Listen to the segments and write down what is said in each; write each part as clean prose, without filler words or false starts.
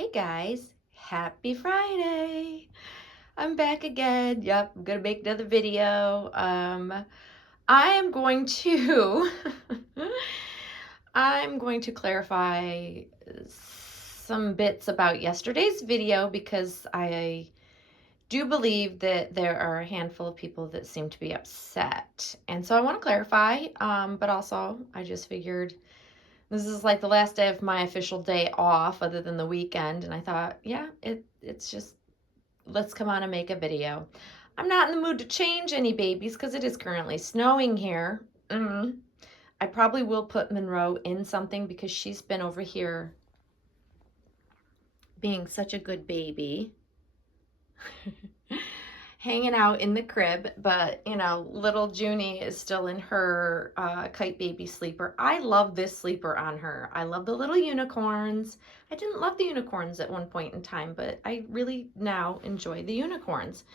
Hey guys, happy Friday. I'm back again. Yep, I'm gonna make another video. I am going to I'm going to clarify some bits about yesterday's video because I do believe that there are a handful of people that seem to be upset. And so I want to clarify, but also I just figured this is like the last day of my official day off other than the weekend, and I thought, yeah, it's just let's come on and make a video. I'm not in the mood to change any babies because it is currently snowing here. I probably will put Monroe in something because she's been over here being such a good baby. Hanging out in the crib, but little Junie is still in her kite baby sleeper. I love this sleeper on her. I love the little unicorns. I didn't love the unicorns at one point in time, but I really now enjoy the unicorns.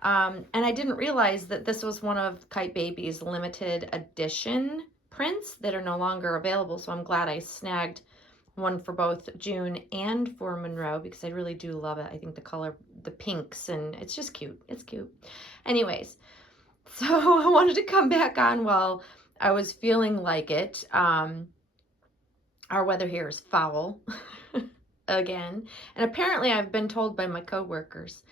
And I didn't realize that this was one of Kite Baby's limited edition prints that are no longer available, so I'm glad I snagged one for both June and for Monroe because I really do love it. I think the color, the pinks, and it's just cute. It's cute. Anyways, so I wanted to come back on while I was feeling like it. Our weather here is foul again. And apparently I've been told by my coworkers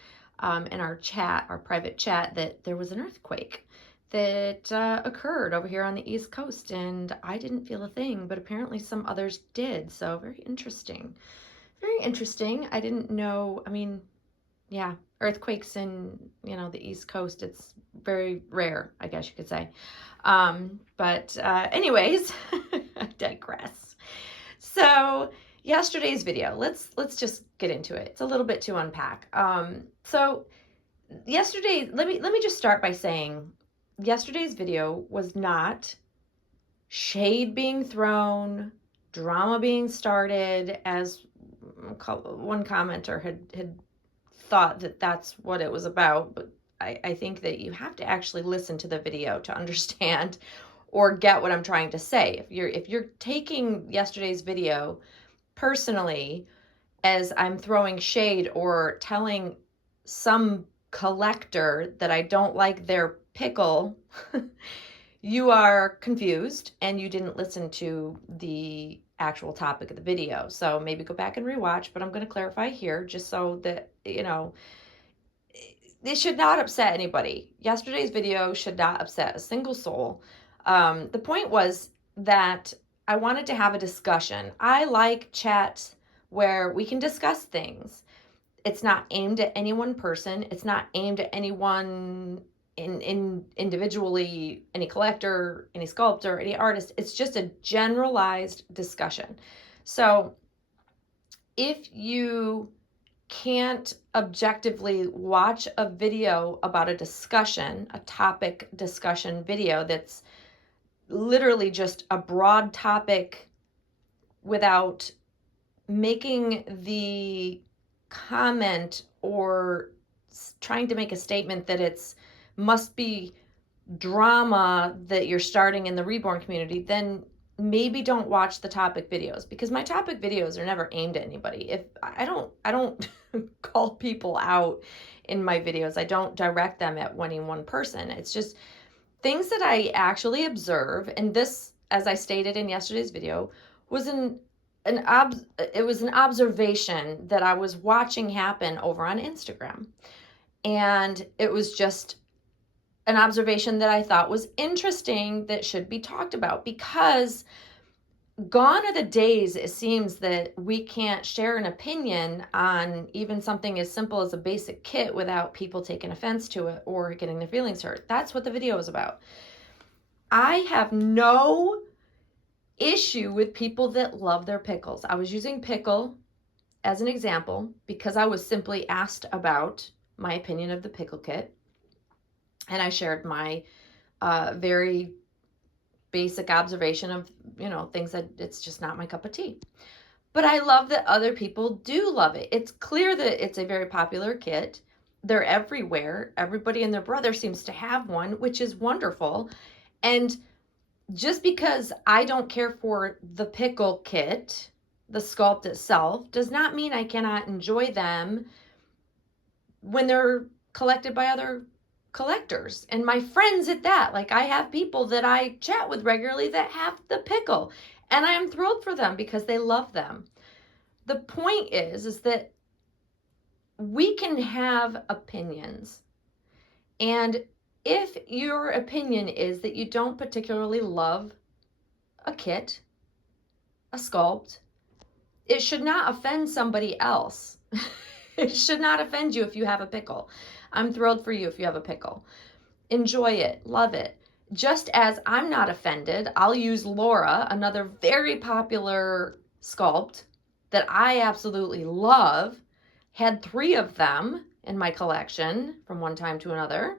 in our chat, our private chat, that there was an earthquake that occurred over here on the East Coast, and I didn't feel a thing, but apparently some others did. So very interesting. Very interesting. I didn't know. I mean, yeah, earthquakes in, the East Coast, it's very rare, I guess you could say. But anyways, I digress. So yesterday's video, let's just get into it. It's a little bit to unpack. So yesterday, let me just start by saying yesterday's video was not shade being thrown, drama being started, as one commenter had thought that that's what it was about. But I think that you have to actually listen to the video to understand or get what I'm trying to say. If you're taking yesterday's video personally as I'm throwing shade or telling some collector that I don't like their pickle, you are confused and you didn't listen to the actual topic of the video. So maybe go back and rewatch, but I'm going to clarify here just so that, it should not upset anybody. Yesterday's video should not upset a single soul. The point was that I wanted to have a discussion. I like chats where we can discuss things. It's not aimed at any one person. It's not aimed at anyone in individually, any collector, any sculptor, any artist. It's just a generalized discussion. So if you can't objectively watch a video about a discussion, a topic discussion video that's literally just a broad topic without making the comment or trying to make a statement that it's must be drama that you're starting in the reborn community, then maybe don't watch the topic videos, because my topic videos are never aimed at anybody. If I don't call people out in my videos. I don't direct them at any one person. It's just things that I actually observe. And this, as I stated in yesterday's video, was an observation that I was watching happen over on Instagram. And it was just an observation that I thought was interesting that should be talked about, because gone are the days, it seems, that we can't share an opinion on even something as simple as a basic kit without people taking offense to it or getting their feelings hurt. That's what the video is about. I have no issue with people that love their pickles. I was using Pickle as an example because I was simply asked about my opinion of the Pickle kit. And I shared my very basic observation of, things that it's just not my cup of tea. But I love that other people do love it. It's clear that it's a very popular kit. They're everywhere. Everybody and their brother seems to have one, which is wonderful. And just because I don't care for the Pickle kit, the sculpt itself does not mean I cannot enjoy them when they're collected by other collectors and my friends at that. Like, I have people that I chat with regularly that have the Pickle, and I am thrilled for them because they love them. The point is that we can have opinions, and if your opinion is that you don't particularly love a kit, a sculpt, it should not offend somebody else. It should not offend you if you have a Pickle. I'm thrilled for you if you have a Pickle. Enjoy it, love it. Just as I'm not offended, I'll use Laura, another very popular sculpt that I absolutely love. Had 3 of them in my collection from one time to another.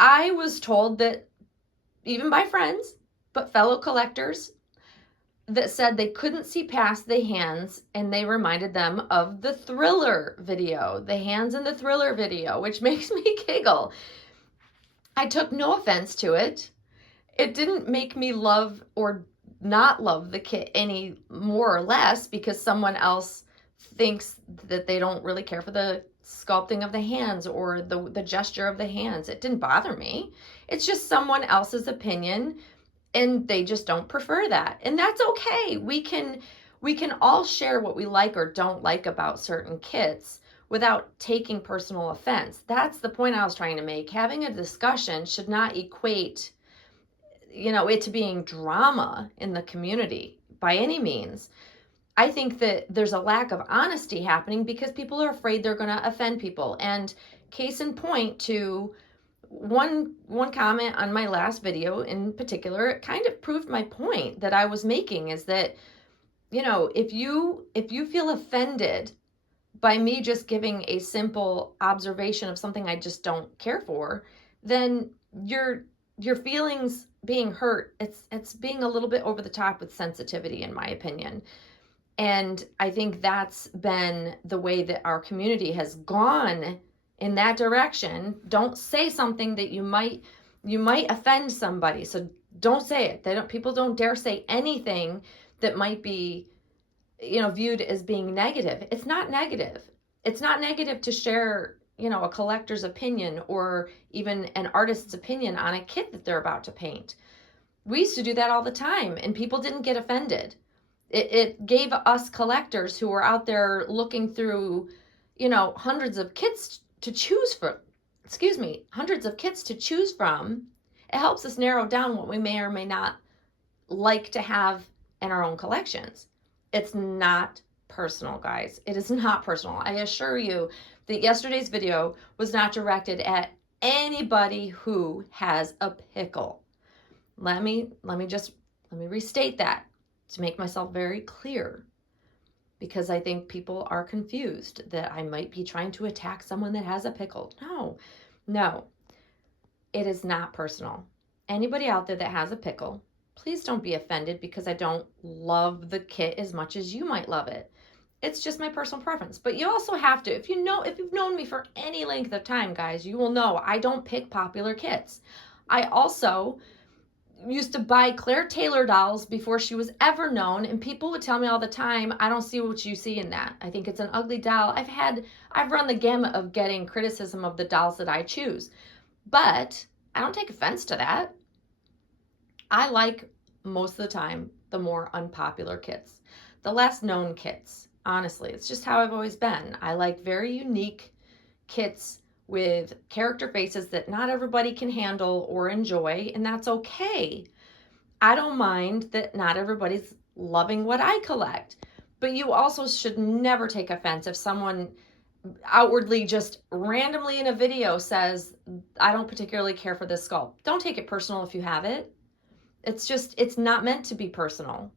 I was told that, even by friends, but fellow collectors, that said they couldn't see past the hands, and they reminded them of the Thriller video, the hands in the Thriller video, which makes me giggle. I took no offense to it. It didn't make me love or not love the kit any more or less because someone else thinks that they don't really care for the sculpting of the hands or the gesture of the hands. It didn't bother me. It's just someone else's opinion, and they just don't prefer that. And that's okay. We can all share what we like or don't like about certain kits without taking personal offense. That's the point I was trying to make. Having a discussion should not equate, it to being drama in the community by any means. I think that there's a lack of honesty happening because people are afraid they're going to offend people. And case in point, to one comment on my last video in particular, it kind of proved my point that I was making, is that, if you feel offended by me just giving a simple observation of something I just don't care for, then your feelings being hurt, it's being a little bit over the top with sensitivity, in my opinion. And I think that's been the way that our community has gone in that direction. Don't say something that you might offend somebody. So don't say it. People don't dare say anything that might be, viewed as being negative. It's not negative. It's not negative to share, a collector's opinion or even an artist's opinion on a kit that they're about to paint. We used to do that all the time, and people didn't get offended. It gave us collectors who were out there looking through, hundreds of kits to choose from. Hundreds of kits to choose from. It helps us narrow down what we may or may not like to have in our own collections. It's not personal, guys. It is not personal. I assure you that yesterday's video was not directed at anybody who has a Pickle. Let me restate that to make myself very clear, because I think people are confused that I might be trying to attack someone that has a Pickle. No, it is not personal. Anybody out there that has a Pickle, please don't be offended because I don't love the kit as much as you might love it. It's just my personal preference. But you also have to, if you've known me for any length of time, guys, you will know I don't pick popular kits. I also used to buy Claire Taylor dolls before she was ever known, and people would tell me all the time, I don't see what you see in that. I think it's an ugly doll. I've run the gamut of getting criticism of the dolls that I choose, but I don't take offense to that. I like, most of the time, the more unpopular kits, the less known kits. Honestly, it's just how I've always been. I like very unique kits with character faces that not everybody can handle or enjoy, and that's okay. I don't mind that not everybody's loving what I collect, but you also should never take offense if someone outwardly just randomly in a video says, I don't particularly care for this sculpt. Don't take it personal if you have it. It's not meant to be personal.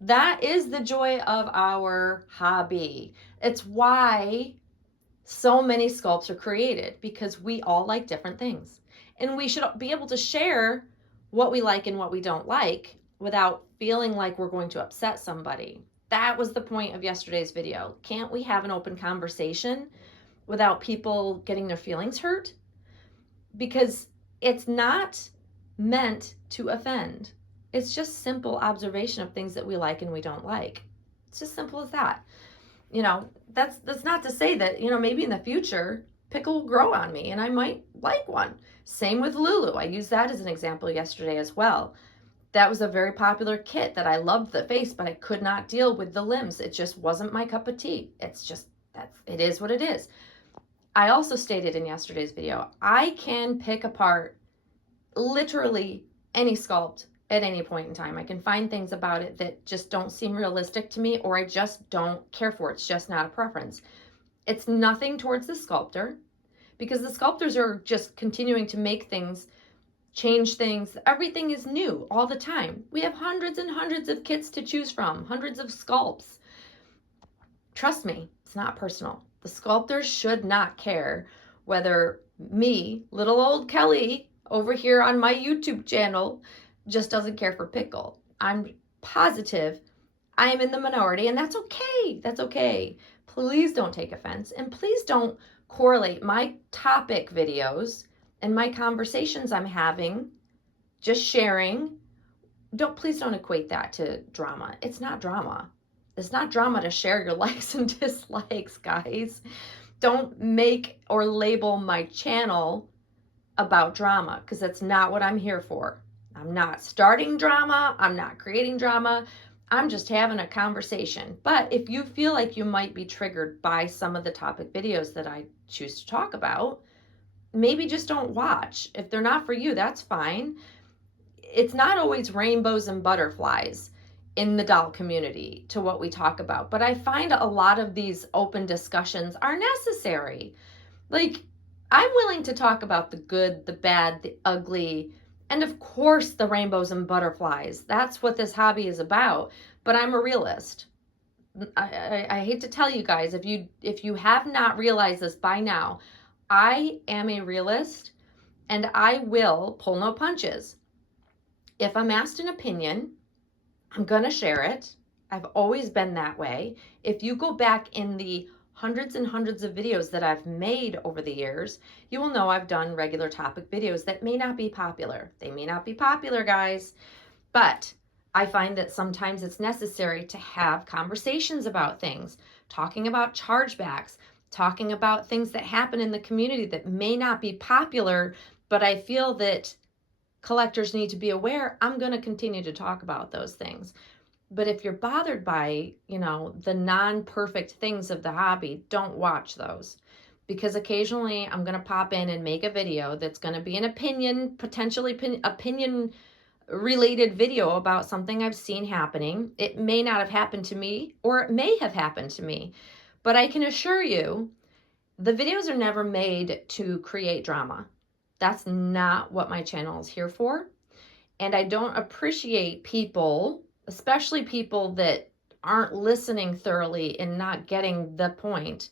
That is the joy of our hobby. It's why so many sculpts are created, because we all like different things. And we should be able to share what we like and what we don't like without feeling like we're going to upset somebody. That was the point of yesterday's video. Can't we have an open conversation without people getting their feelings hurt? Because it's not meant to offend. It's just simple observation of things that we like and we don't like. It's just simple as that. You know, that's not to say that, you know, maybe in the future Pickle will grow on me and I might like one. Same with Lulu. I used that as an example yesterday as well. That was a very popular kit that I loved the face, but I could not deal with the limbs. It just wasn't my cup of tea. It's just, it is what it is. I also stated in yesterday's video, I can pick apart literally any sculpt at any point in time. I can find things about it that just don't seem realistic to me, or I just don't care for. It's just not a preference. It's nothing towards the sculptor, because the sculptors are just continuing to make things, change things. Everything is new all the time. We have hundreds and hundreds of kits to choose from, hundreds of sculpts. Trust me, it's not personal. The sculptors should not care whether me, little old Kelly, over here on my YouTube channel, just doesn't care for Pickle. I'm positive I am in the minority, and that's okay. That's okay. Please don't take offense, and please don't correlate my topic videos and my conversations I'm having, just sharing. Please don't equate that to drama. It's not drama. It's not drama to share your likes and dislikes, guys. Don't make or label my channel about drama, because that's not what I'm here for. I'm not starting drama. I'm not creating drama. I'm just having a conversation. But if you feel like you might be triggered by some of the topic videos that I choose to talk about, maybe just don't watch. If they're not for you, that's fine. It's not always rainbows and butterflies in the doll community to what we talk about, but I find a lot of these open discussions are necessary. Like, I'm willing to talk about the good, the bad, the ugly, and of course the rainbows and butterflies. That's what this hobby is about. But I'm a realist. I hate to tell you guys, if you have not realized this by now, I am a realist, and I will pull no punches. If I'm asked an opinion, I'm going to share it. I've always been that way. If you go back in the hundreds and hundreds of videos that I've made over the years, you will know I've done regular topic videos that may not be popular. They may not be popular, guys, but I find that sometimes it's necessary to have conversations about things, talking about chargebacks, talking about things that happen in the community that may not be popular, but I feel that collectors need to be aware. I'm going to continue to talk about those things. But if you're bothered by, you know, the non-perfect things of the hobby, don't watch those. Because occasionally I'm going to pop in and make a video that's going to be an opinion, potentially opinion related video about something I've seen happening. It may not have happened to me, or it may have happened to me. But I can assure you, the videos are never made to create drama. That's not what my channel is here for. And I don't appreciate people, especially people that aren't listening thoroughly and not getting the point,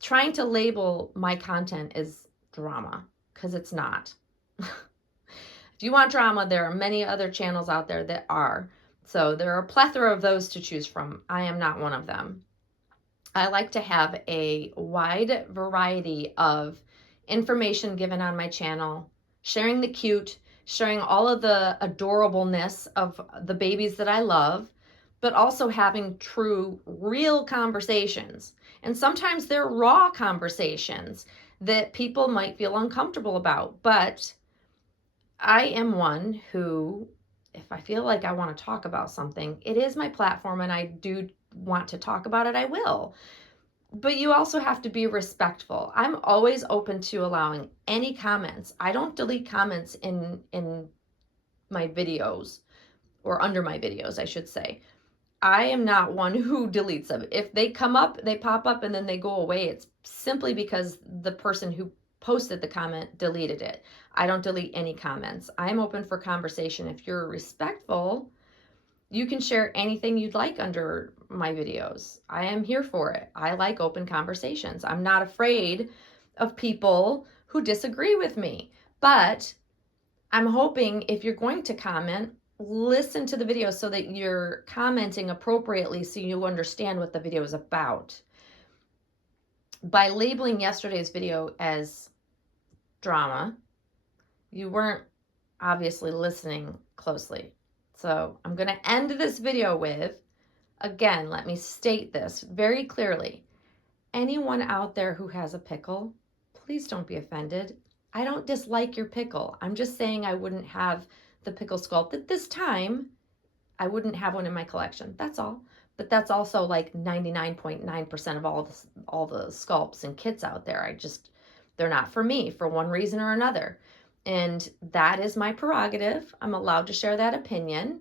trying to label my content as drama, because it's not. If you want drama, there are many other channels out there that are. So there are a plethora of those to choose from. I am not one of them. I like to have a wide variety of information given on my channel, sharing the cute, sharing all of the adorableness of the babies that I love, but also having true, real conversations. And sometimes they're raw conversations that people might feel uncomfortable about. But I am one who, if I feel like I want to talk about something, it is my platform and I do want to talk about it, I will. But you also have to be respectful. I'm always open to allowing any comments. I don't delete comments in my videos, or under my videos, I should say. I am not one who deletes them. If they come up, they pop up and then they go away, it's simply because the person who posted the comment deleted it. I don't delete any comments. I'm open for conversation. If you're respectful, you can share anything you'd like under my videos. I am here for it. I like open conversations. I'm not afraid of people who disagree with me. But I'm hoping if you're going to comment, listen to the video so that you're commenting appropriately so you understand what the video is about. By labeling yesterday's video as drama, you weren't obviously listening closely. So I'm going to end this video with Again, let me state this very clearly. Anyone out there who has a pickle, please don't be offended. I don't dislike your pickle. I'm just saying I wouldn't have the pickle sculpt at this time. I wouldn't have one in my collection. That's all. But that's also like 99.9% of all the sculpts and kits out there. They're not for me for one reason or another. And that is my prerogative. I'm allowed to share that opinion.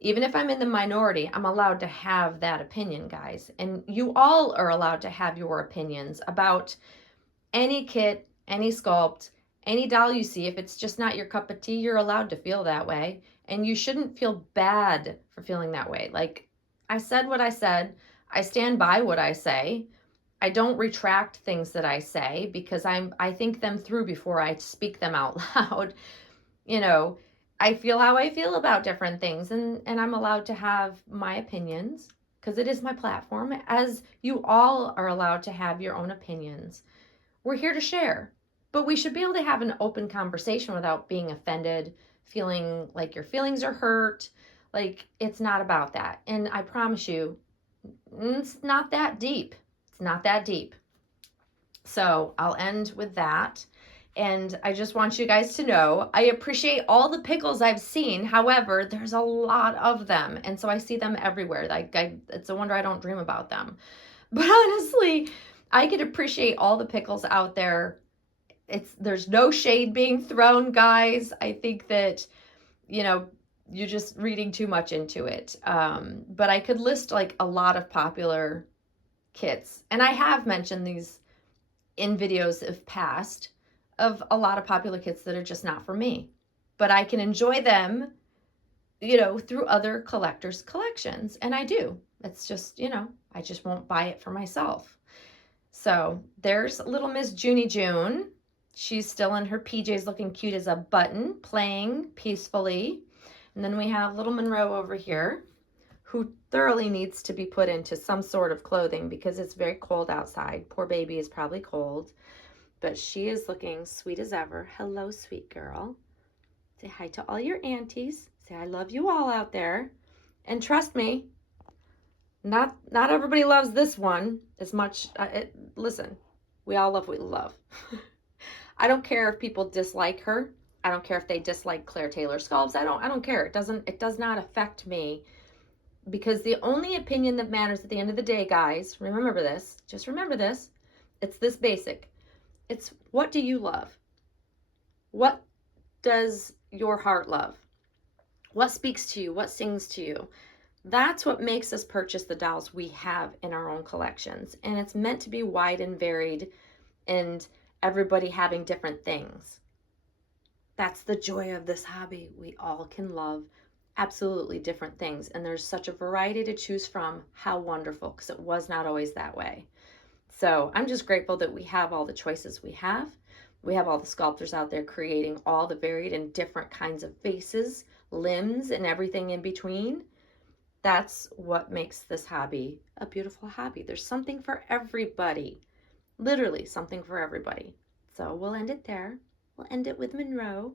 Even if I'm in the minority, I'm allowed to have that opinion, guys. And you all are allowed to have your opinions about any kit, any sculpt, any doll you see. If it's just not your cup of tea, you're allowed to feel that way. And you shouldn't feel bad for feeling that way. Like, I said what I said. I stand by what I say. I don't retract things that I say because I think them through before I speak them out loud. You know, I feel how I feel about different things, and I'm allowed to have my opinions because it is my platform, as you all are allowed to have your own opinions. We're here to share, but we should be able to have an open conversation without being offended, feeling like your feelings are hurt. Like, it's not about that. And I promise you, it's not that deep. It's not that deep. So I'll end with that. And I just want you guys to know, I appreciate all the pickles I've seen. However, there's a lot of them. And so I see them everywhere. It's a wonder I don't dream about them. But honestly, I could appreciate all the pickles out there. There's no shade being thrown, guys. I think that, you're just reading too much into it. But I could list like a lot of popular kits. And I have mentioned these in videos of past of a lot of popular kits that are just not for me. But I can enjoy them, through other collectors' collections. And I do. It's just, I just won't buy it for myself. So there's little Miss Junie June. She's still in her PJs looking cute as a button, playing peacefully. And then we have little Monroe over here, who thoroughly needs to be put into some sort of clothing because it's very cold outside. Poor baby is probably cold, but she is looking sweet as ever. Hello, sweet girl. Say hi to all your aunties. Say I love you all out there. And trust me, not everybody loves this one as much. Listen, we all love what we love. I don't care if people dislike her. I don't care if they dislike Claire Taylor sculpts. I don't care. It does not affect me, because the only opinion that matters at the end of the day, guys, remember this. Just remember this. It's this basic. It's, what do you love? What does your heart love? What speaks to you? What sings to you? That's what makes us purchase the dolls we have in our own collections. And it's meant to be wide and varied, and everybody having different things. That's the joy of this hobby. We all can love absolutely different things. And there's such a variety to choose from. How wonderful, because it was not always that way. So I'm just grateful that we have all the choices we have. We have all the sculptors out there creating all the varied and different kinds of faces, limbs, and everything in between. That's what makes this hobby a beautiful hobby. There's something for everybody. Literally something for everybody. So we'll end it there. We'll end it with Monroe.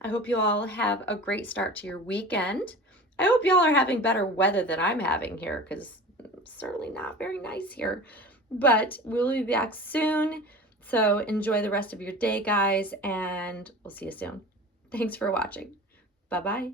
I hope you all have a great start to your weekend. I hope you all are having better weather than I'm having here, because it's certainly not very nice here. But we'll be back soon. So enjoy the rest of your day, guys, and we'll see you soon. Thanks for watching. Bye-bye.